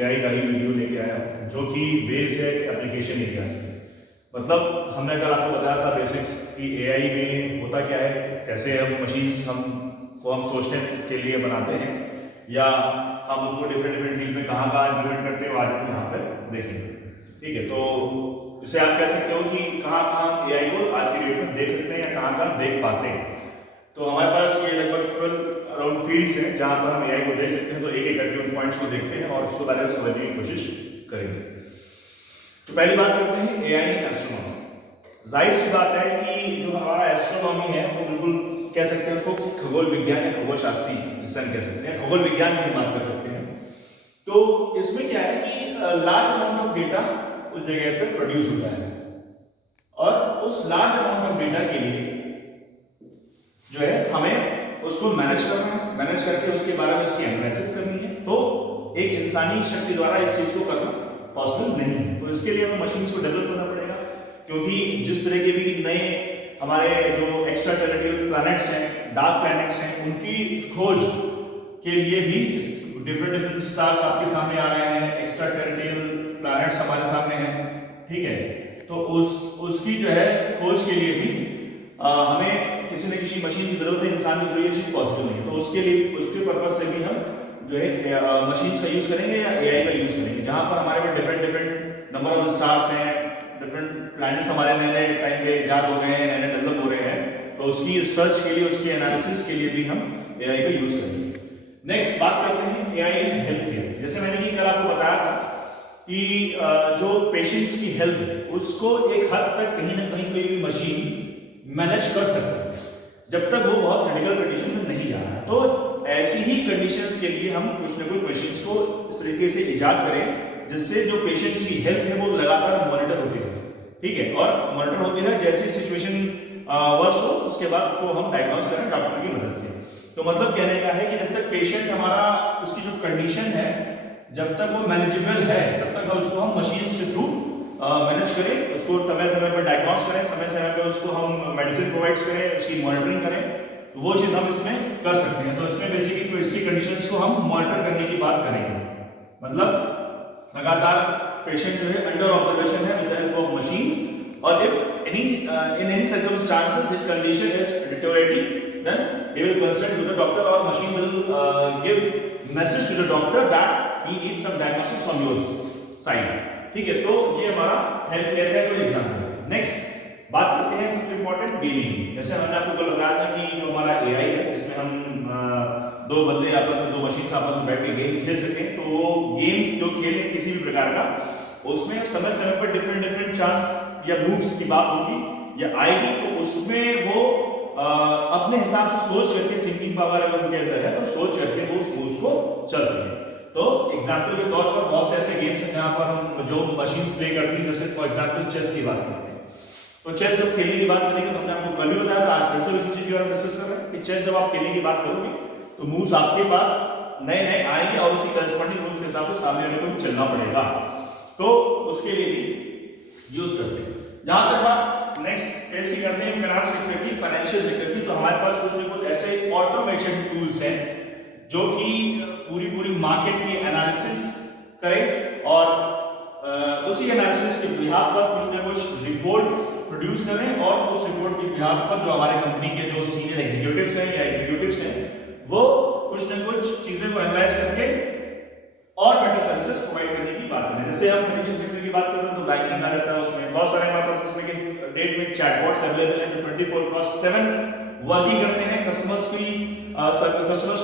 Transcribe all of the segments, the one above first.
AI का ही video लेके आया हूँ जो कि बेस्ड है एप्लीकेशन एरिया से। मतलब हमने कल आपको बताया था बेसिक्स कि एआई में होता क्या है, कैसे हम मशीन्स हम सोचने के लिए बनाते हैं या हम उसको डिफरेंट डिफरेंट फील्ड में कहाँ कहाँ इम्प्लीमेंट करते हैं, आज हम यहाँ पे देखेंगे। ठीक है, तो इसे आप कह सकते हो कि कहाँ कहाँ एआई को आज की डेट में देख सकते हैं या कहाँ कहाँ देख पाते हैं। तो हमारे पास ये लगभग 12 अराउंड फील्ड्स हैं जहाँ पर हम एआई को देख सकते हैं। तो एक एक करके उन पॉइंट्स को देखते हैं और उसको बारे में समझने की कोशिश करेंगे। तो पहली बात करते हैं एआई एस्ट्रोनॉमी। जाहिर सी बात है कि जो हमारा एस्ट्रोनॉमी है वो बिल्कुल कह सकते हैं उसको खगोल विज्ञान या खगोल शास्त्री जिसे हम कह सकते हैं, खगोल विज्ञान की बात कर सकते हैं। तो इसमें क्या है कि लार्ज अमाउंट ऑफ डेटा उस जगह पे प्रोड्यूस होता है और उस लार्ज अमाउंट ऑफ डेटा के लिए जो है हमें उसको मैनेज करना है, मैनेज करके उसके बारे में उसकी एनालिसिस करनी है। तो एक इंसानी शक्ति द्वारा इस चीज को करना पॉसिबल नहीं है। तो इसके लिए हमें मशीन्स को डेवलप करना पड़ेगा, क्योंकि जिस तरह के भी नए हमारे जो एक्स्ट्रा टेरेस्ट्रियल प्लैनेट्स हैं, डार्क प्लैनेट्स हैं, उनकी खोज के लिए भी डिफरेंट डिफरेंट स्टार्स आपके सामने आ रहे हैं, एक्स्ट्रा टेरेस्ट्रियल प्लैनेट्स हमारे सामने हैं। ठीक है, तो उसकी जो है खोज के लिए भी हमें किसी न किसी मशीन की जरूरत है, इंसान की जरूरत है, चीज पॉसिबल नहीं है। तो उसके लिए उसके पर्पज से भी हम जो है मशीन्स का यूज करेंगे या एआई का यूज करेंगे, जहां पर हमारे पास different different number of stars हैं, डिफरेंट प्लैनेट्स हमारे नए नए टाइम पे इजाद हो रहे हैं, नए नए डेवलप हो रहे हैं। तो उसकी सर्च के लिए, उसकी एनालिसिस के लिए भी हम एआई का यूज करेंगे। नेक्स्ट बात करते हैं एआई इन हेल्थ केयर। जैसे मैंने कि कल आपको बताया था कि जो पेशेंट्स की हेल्थ है उसको एक हद तक कहीं ना कहीं कोई भी मशीन मैनेज कर सकते हैं जब तक वो बहुत क्रिटिकल कंडीशन में नहीं जा रहा है। तो ऐसी ही कंडीशंस के लिए हम कुछ ना कुछ मशीन्स को इस तरीके से इजाद करें जिससे जो पेशेंट्स की हेल्थ है वो लगातार मॉनिटर होती रहे। ठीक है, और मॉनिटर होती रहे, जैसी सिचुएशन वर्स हो उसके बाद उसको हम डायग्नोस करें डॉक्टर की मदद से। तो मतलब कहने का है कि जब तक पेशेंट हमारा उसकी जो कंडीशन है जब तक वो मैनेजेबल है तब तक उसको हम मशीन्स के थ्रू मैनेज करें, उसको समय समय पर डायग्नोस करें, समय समय पर उसको हम मेडिसिन प्रोवाइड करें, उसकी मॉनिटरिंग करें। तो वो चीज हम इसमें कर सकते हैं। तो इसमें बेसिकली इसकी कंडीशंस को हम मॉनिटर करने की बात करेंगे। मतलब लगातार पेशेंट जो है अंडर ऑब्जर्वेशन है with the help of machines, और if any circumstances his condition is deteriorating then he will consult with the doctor or machine will give message to the doctor that he needs some diagnosis from your side। ठीक है, तो ये हमारा health care का कोई example है। Next बात करते हैं सबसे इंपॉर्टेंट गेमिंग। जैसे मैंने आपको कल बताया था कि जो हमारा एआई है इसमें हम दो बंदे आपस में, दो मशीन्स आपस में बैठ के गेम खेल सकें। तो वो गेम्स जो खेलें किसी भी प्रकार का, उसमें समय समय पर डिफरेंट डिफरेंट चांस या मूव्स की बात होगी या आएगी। तो उसमें वो अपने हिसाब से सोच करके, थिंकिंग पावर अगर उनके अंदर है तो सोच करके वो उस मूव्स को चल सके। तो एग्जांपल के तौर पर बहुत से ऐसे गेम्स हैं जहां पर हम जो मशीन्स प्ले करती हैं, जैसे फॉर एग्जांपल चेस की बात करते हैं। तो चेस जब खेलने की बात करेंगे तो हमने आपको कल भी बताया था, आज फिर से उसी चीज के बारे में डिस्कस कर रहे हैं कि चेस जब आप खेलने की बात करोगे तो मूव्स आपके पास नए नए आएंगे और उसी करस्पॉन्डिंग मूव्स के हिसाब से सामने वाले को भी चलना पड़ेगा। तो उसके लिए भी यूज करते हैं। जहां तक बात नेक्स्ट फेस की करते हैं फाइनेंस सेक्टर की, फाइनेंशियल सेक्टर की, तो हमारे पास कुछ ना कुछ ऐसे ऑटोमेशन टूल्स हैं जो कि पूरी मार्केट की एनालिसिस करें और उसी एनालिसिस के बिहाफ पर कुछ ना कुछ रिपोर्ट प्रोड्यूस करें और उस रिपोर्ट के बिहाफ पर जो हमारे कंपनी के जो सीनियर एग्जीक्यूटिव्स हैं या एग्जीक्यूटिव्स हैं वो कुछ ना कुछ चीजें को एनालाइज करके और बेटर सर्विसेज प्रोवाइड करने की बात करें। जैसे हम फाइनेंशियल सेक्टर की बात करते हैं तो बैंकिंग आ जाता है, उसमें बहुत सारे हमारे पास इसमें के डेट में चैटबॉट्स अवेलेबल हैं जो 24/7 वर्किंग करते हैं कस्टमर्स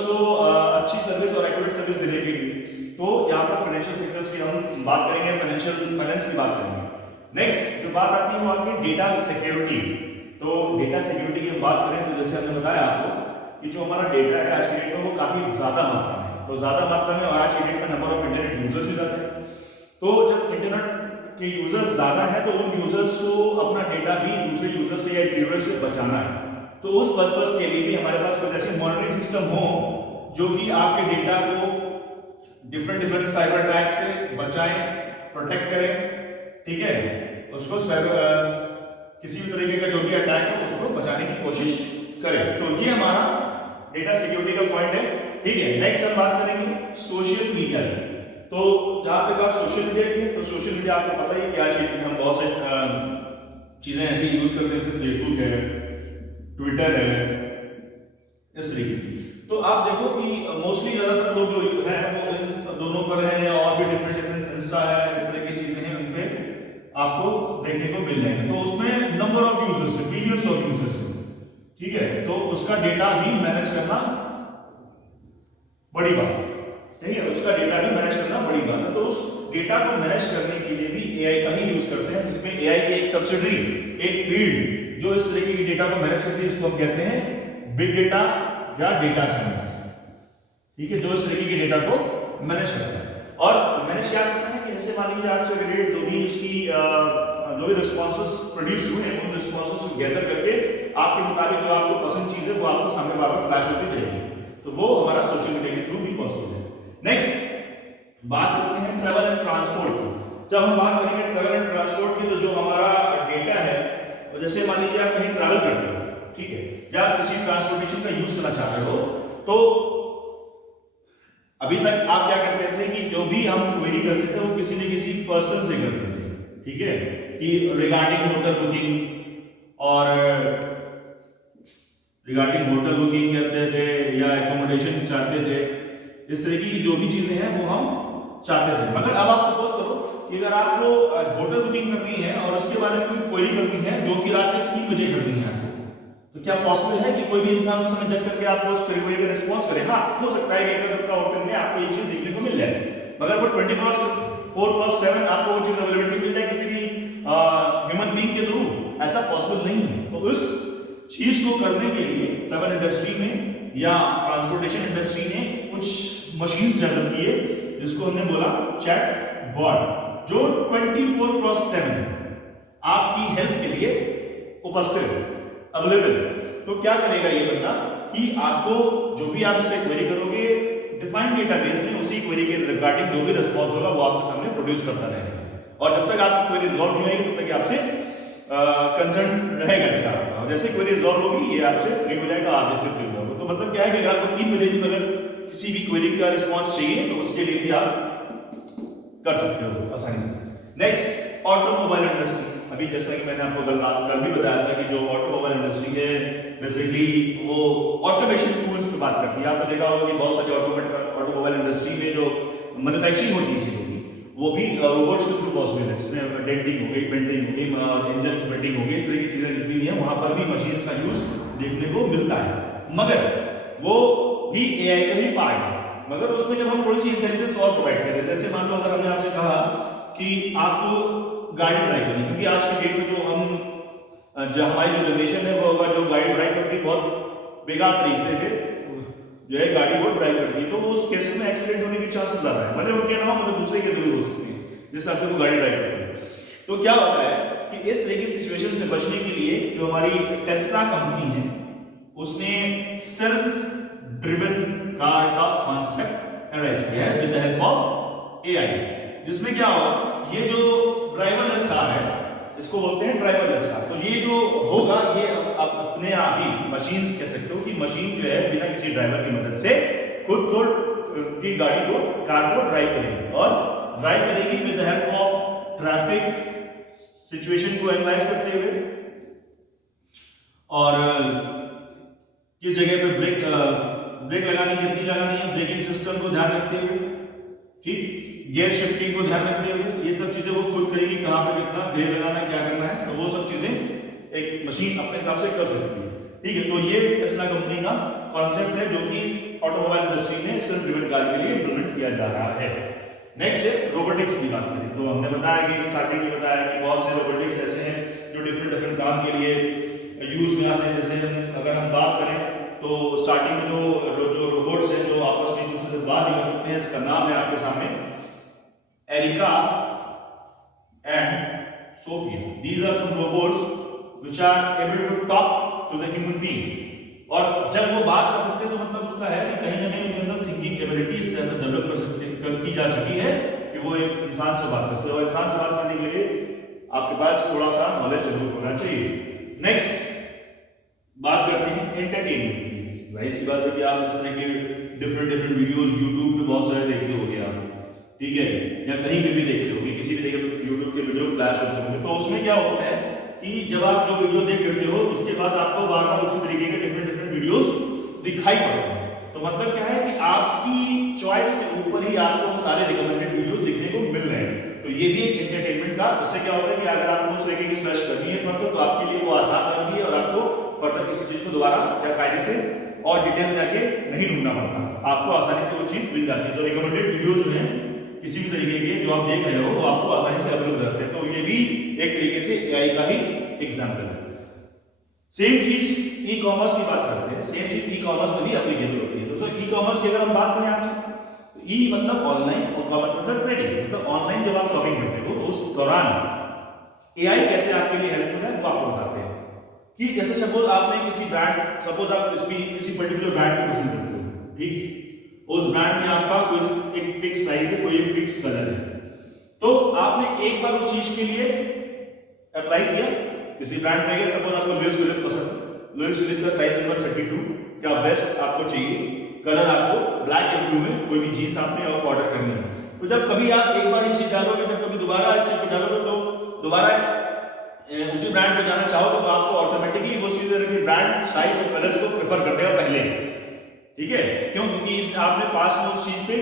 को अच्छी सर्विस और एक्यूरेट सर्विस देने के लिए। तो यहाँ पर फाइनेंशियल सेक्टर्स की हम बात करेंगे, फाइनेंस की बात करेंगे। नेक्स्ट जो बात आती है वो आती है डेटा सिक्योरिटी। तो डेटा सिक्योरिटी की हम बात करें तो जैसे हमने बताया आपको कि जो हमारा डेटा है आज की डेट में वो काफी ज्यादा मात्रा में, तो ज्यादा मात्रा में और आज की डेट में नंबर ऑफ इंटरनेट यूजर्स भी ज्यादा है। तो जब इंटरनेट के यूजर्स ज्यादा है तो उन यूजर्स को अपना डेटा भी दूसरे यूजर से या इंट्रूडर से बचाना है। तो उस पर्पस के लिए भी हमारे पास कुछ ऐसे मॉनिटरिंग सिस्टम हो जो कि आपके डेटा को डिफरेंट साइबर अटैक से बचाएं, प्रोटेक्ट करें। ठीक है, उसको किसी भी तरीके का जो भी अटैक हो उसको बचाने की कोशिश करें। तो ये हमारा डेटा सिक्योरिटी का पॉइंट है। ठीक है, नेक्स्ट हम बात करेंगे सोशल मीडिया की। तो जहाँ पे बात सोशल मीडिया की है, तो सोशल मीडिया आपको पता ही है कि आज की डेट में हम बहुत से चीजें ऐसी यूज करते हैं, जैसे फेसबुक है, ट्विटर है, इस तरीके की। तो आप देखो कि मोस्टली ज्यादातर लोग जो हैं वो इन दोनों पर हैं, या और भी डिफरेंट डिफरेंट इंस्टा है, इस तरह की चीजें हैं, उनपे आपको देखने को मिल जाएंगे। तो उसमें नंबर ऑफ यूजर्स है, बिलियंस ऑफ यूजर्स है, ठीक है। तो उसका डेटा भी मैनेज करना बड़ी बात है, ठीक है, उसका डेटा भी मैनेज करना बड़ी बात है। तो उस डेटा को मैनेज करने के लिए भी एआई का ही यूज करते हैं, जिसमें एआई की एक सब्सिडरी, एक फील्ड जो इस तरीके की डेटा को मैनेज करती है, इसको हम कहते हैं बिग डेटा या डेटा साइंस, ठीक है, जो इस तरीके की डेटा को मैनेज करता है। और मैनेज क्या करता है कि जैसे मान लीजिए आपसे रिलेटेड जो भी उसकी जो भी रिस्पॉन्सेस प्रोड्यूस हुए हैं, उन रिस्पॉन्सेस को गैदर करके आपके मुताबिक जो आपको पसंद चीज है वो आपको सामने बार-बार फ्लैश होती जाएगी। तो वो हमारा सोशल मीडिया के थ्रू भी पॉसिबल है। नेक्स्ट बात करते हैं ट्रैवल एंड ट्रांसपोर्ट की। जब हम बात करेंगे ट्रैवल एंड ट्रांसपोर्ट की, तो जो हमारा डेटा है, जैसे मान लीजिए आप कहीं ट्रैवल करते हो, ठीक है, या किसी ट्रांसपोर्टेशन का यूज करना चाहते हो, तो अभी तक आप क्या करते थे कि जो भी हम क्वेरी करते थे वो किसी न किसी पर्सन से करते थे, ठीक है, कि रिगार्डिंग होटल बुकिंग और रिगार्डिंग होटल बुकिंग करते थे, या एकोमोडेशन चाहते थे, इस तरीके की जो भी चीजें हैं वो हम चाहते थे। मगर अब आप सपोज करो कि अगर आपको होटल बुकिंग करनी है और उसके बारे में कोई क्वेरी करनी है जो कि रात के 3 बजे करनी है आपको, तो क्या पॉसिबल है कि कोई भी इंसान उस समय चेक करके आपको उस क्वेरी का रिस्पॉन्स करे? हाँ, हो सकता है कि एक होटल में आपको ये चीज देखने को मिल जाए, मगर वो 24/7 आपको वो चीज अवेलेबिलिटी मिल जाए किसी भी ह्यूमन बीइंग के थ्रू, ऐसा पॉसिबल नहीं है। तो उस चीज को करने के लिए ट्रैवल इंडस्ट्री में या ट्रांसपोर्टेशन इंडस्ट्री ने कुछ मशीन्स डेवलप किए, जिसको हमने बोला चैट बॉट, जो 24/7 आपकी हेल्प के लिए उपस्थित है, अवेलेबल। तो क्या करेगा ये बंदा कि आपको जो भी आप इससे क्वेरी करोगे, डिफाइंड डेटाबेस में उसी क्वेरी के रिगार्डिंग जो भी रिस्पॉन्स होगा वो आपके सामने प्रोड्यूस करता रहेगा, और जब तक आपकी क्वेरी रिजॉल्व नहीं होगी तब तक आपसे कंसर्न रहेगा इसका। और जैसे क्वेरी रिजॉल्व होगी ये आपसे फ्री हो जाएगा, आप इससे फ्री हो जाओगे। तो मतलब क्या है कि अगर आपको 3 बजे भी अगर किसी भी क्वेरी का रिस्पॉन्स चाहिए तो उसके लिए भी आप कर सकते हो आसानी से। Next automobile industry. अभी जैसा कि मैंने आपको कल भी बताया था कि जो ऑटोमोबाइल इंडस्ट्री है बेसिकली वो ऑटोमेशन टूल्स पे बात करती है। आपने देखा होगा कि बहुत सारी ऑटोमोबाइल इंडस्ट्री में जो मैन्युफैक्चरिंग होती है चीजों की, वो भी रोबोट्स के थ्रू पॉसिबल है, जिसमें डेंटिंग हो गई, पेंटिंग हो गई, इंजन फिटिंग हो गई, इस तरह की चीजें जितनी भी हैं वहां पर भी मशीन्स का यूज देखने को मिलता है, मगर वो भी एआई का ही पार्ट है। मगर उसमें जब हम थोड़ी सी इंटेलिजेंस और प्रोवाइड करें, जैसे मान लो अगर हमने आपसे कहा कि आपको गाड़ी ड्राइव करनी, क्योंकि आज के डेट में जो हमारी जो जनरेशन है वो अगर जो गाड़ी ड्राइव करती है बहुत बेकार तरीके से जो है गाड़ी वो ड्राइव करती है, तो उस केस में एक्सीडेंट होने के चांसेस ज्यादा है, मतलब उनके ना हो मतलब दूसरे के जरूर हो सकते हैं जिस हिसाब से वो गाड़ी ड्राइव करती है। तो क्या होता है कि इस तरह की सिचुएशन से बचने के लिए जो हमारी टेस्ला कंपनी है उसने सेल्फ ड्रिवन कार का कॉन्सेप्ट एनालाइज किया है with the help of AI, जिसमें क्या होगा, ये जो ड्राइवरलेस कार है इसको बोलते हैं ड्राइवरलेस कार। तो ये जो होगा ये आप अपने आप ही मशीन्स कह सकते हो कि मशीन जो है बिना किसी ड्राइवर की मदद से खुद को की गाड़ी को कार को ड्राइव करेगी, और ड्राइव करेगी with the help of traffic situation को एनालाइज करते हुए, और किस जगह पे ब्रेक लगानी कितनी लगानी है, ब्रेकिंग सिस्टम को ध्यान रखते हुए, ठीक, गियर शिफ्टिंग को ध्यान रखते हुए, ये सब चीजें वो खुद करेगी, कहां पे कितना गियर लगाना है, क्या करना है, तो वो सब चीजें एक मशीन अपने हिसाब से कर सकती है, ठीक है। तो ये टेस्ला कंपनी का कॉन्सेप्ट है जो कि ऑटोमोबाइल इंडस्ट्री में सेल्फ ड्रिवन कार के लिए इंप्लीमेंट किया जा रहा है। नेक्स्ट है रोबोटिक्स की बात करें, तो हमने बताया कि स्टार्टिंग में बताया कि बहुत से रोबोटिक्स ऐसे हैं जो डिफरेंट डिफरेंट काम के लिए यूज में आते हैं। जैसे अगर हम बात करें तो स्टार्टिंग में जो रोबोट्स हैं जो आपस में एक दूसरे से बात कर सकते हैं, इसका नाम है आपके सामने Erica and Sophia. These are some robots which are able to talk to the human being, और जब वो बात कर सकते हैं तो मतलब उसका है कि कहीं ना कहीं उनके अंदर थिंकिंग एबिलिटी डेवलप कर सकते की जा चुकी है कि वो एक इंसान से बात करते हैं, और इंसान से बात करने के लिए आपके पास थोड़ा सा नॉलेज जरूर होना चाहिए। नेक्स्ट बात करते हैं एंटरटेनमेंट की। जाहिर सी बात है कि आप इस तरह के डिफरेंट वीडियोस यूट्यूब पे बहुत सारे देखते होंगे आप, ठीक है, या कहीं पे भी देखते होगे, किसी भी जगह पे यूट्यूब के वीडियो फ्लैश होते होंगे, तो उसमें क्या होता है कि जब आप जो वीडियो देख लेते हो उसके बाद आपको बार बार उसी तरीके के डिफरेंट डिफरेंट वीडियोस दिखाई पड़ते हैं। तो मतलब क्या है कि आपकी चॉइस के ऊपर ही आपको सारे रिकमेंडेड वीडियोस देखने को मिल रहे हैं। तो ये भी एक एंटरटेनमेंट का, उससे क्या होता है कि अगर आपको उस तरीके की सर्च करनी है फर्दर, तो आपके लिए वो आसान लगती है और आपको फर्दर किसी चीज को दोबारा या कायदे से और डिटेल में जाके नहीं ढूंढना पड़ता, आपको आसानी से वो चीज मिल जाती है। तो रिकमेंडेड वीडियोस जो है किसी भी तरीके के जो आप देख रहे हो वो आपको आसानी से अवेलेबल रहते हैं। तो ये भी एक तरीके से एआई का ही एग्जांपल है। सेम चीज ई कॉमर्स की बात करते हैं, सेम चीज ई कॉमर्स में भी एप्लीकेबल होती है। दोस्तों ई कॉमर्स की अगर हम बात करें आपसे, तो ई मतलब ऑनलाइन और कॉमर्स मतलब ट्रेडिंग, मतलब ऑनलाइन जब आप शॉपिंग करते हो तो उस दौरान एआई कैसे आपके लिए हेल्पफुल है वो आपको बताते हैं। कि जैसे सपोज आपने किसी ब्रांड, सपोज आप किसी पर्टिकुलर ब्रांड को पसंद करते हो, ठीक, उस ब्रांड में आपका कोई एक फिक्स साइज है, कोई एक फिक्स कलर है, तो आपने एक बार उस चीज के लिए अप्लाई किया, किसी ब्रांड में गया, सपोज आपको लुइस फिलिप पसंद है, लुइस फिलिप का साइज नंबर 32 क्या वेस्ट आपको चाहिए, कलर आपको ब्लैक एंड ब्लू में कोई भी जींस आपने ऑर्डर करनी है। तो जब कभी आप एक बार ये चीज डालोगे, जब कभी दोबारा इस चीज को डालोगे, तो दोबारा उसी ब्रांड पे जाना चाहोगे तो आपको ऑटोमेटिकली वो उसी तरह की ब्रांड, साइज और कलर्स को प्रेफर कर देगा पहले, ठीक है, क्यों, क्योंकि आपने पास में उस चीज पे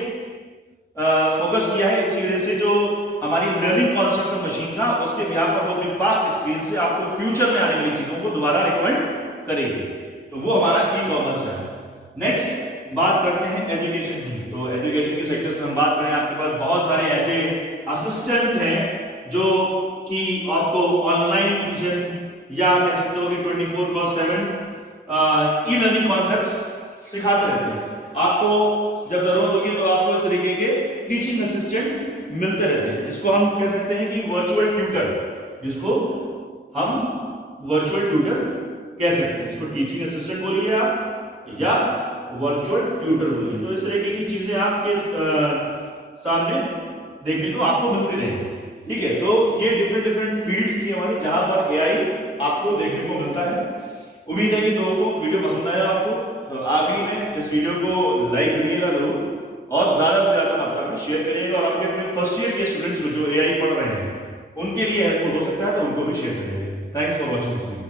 फोकस किया है। इसी वजह से जो हमारी लर्निंग कॉन्सेप्ट ऑफ मशीन का, उसके बिहार पर वो अपने पास्ट एक्सपीरियंस से आपको फ्यूचर में आने वाली चीजों को दोबारा रिकमेंड करेगी। तो वो हमारा ई कॉमर्स है। नेक्स्ट बात करते हैं एजुकेशन की। तो एजुकेशन के सेक्टर्स में हम बात करें, आपके पास बहुत सारे ऐसे असिस्टेंट हैं जो कि आपको ऑनलाइन ट्यूशन या कह सकते हो कि 24/7 ई लर्निंग कॉन्सेप्ट्स सिखाते रहते हैं। आपको जब जरूरत होगी तो आपको इस तरीके के टीचिंग असिस्टेंट मिलते रहते हैं, जिसको हम कह सकते हैं कि वर्चुअल ट्यूटर, जिसको हम वर्चुअल ट्यूटर कह सकते हैं। इसको टीचिंग असिस्टेंट बोलिए आप या वर्चुअल ट्यूटर बोलिए। तो इस तरीके की चीजें आपके सामने देखने को आपको मिलती रहेंगी, ठीक है। तो ये डिफरेंट फील्ड्स थी हमारी जहां पर एआई आपको देखने को मिलता है। उम्मीद है कि दोस्तों वीडियो पसंद आया आपको। तो आखिरी में इस वीडियो को लाइक करिएगा जरूर और ज्यादा से ज्यादा मात्रा में शेयर करिएगा, और अपने फर्स्ट ईयर के स्टूडेंट्स जो एआई पढ़ रहे हैं उनके लिए हेल्पफुल हो सकता है तो उनको भी शेयर करिएगा। Thanks for watching this video.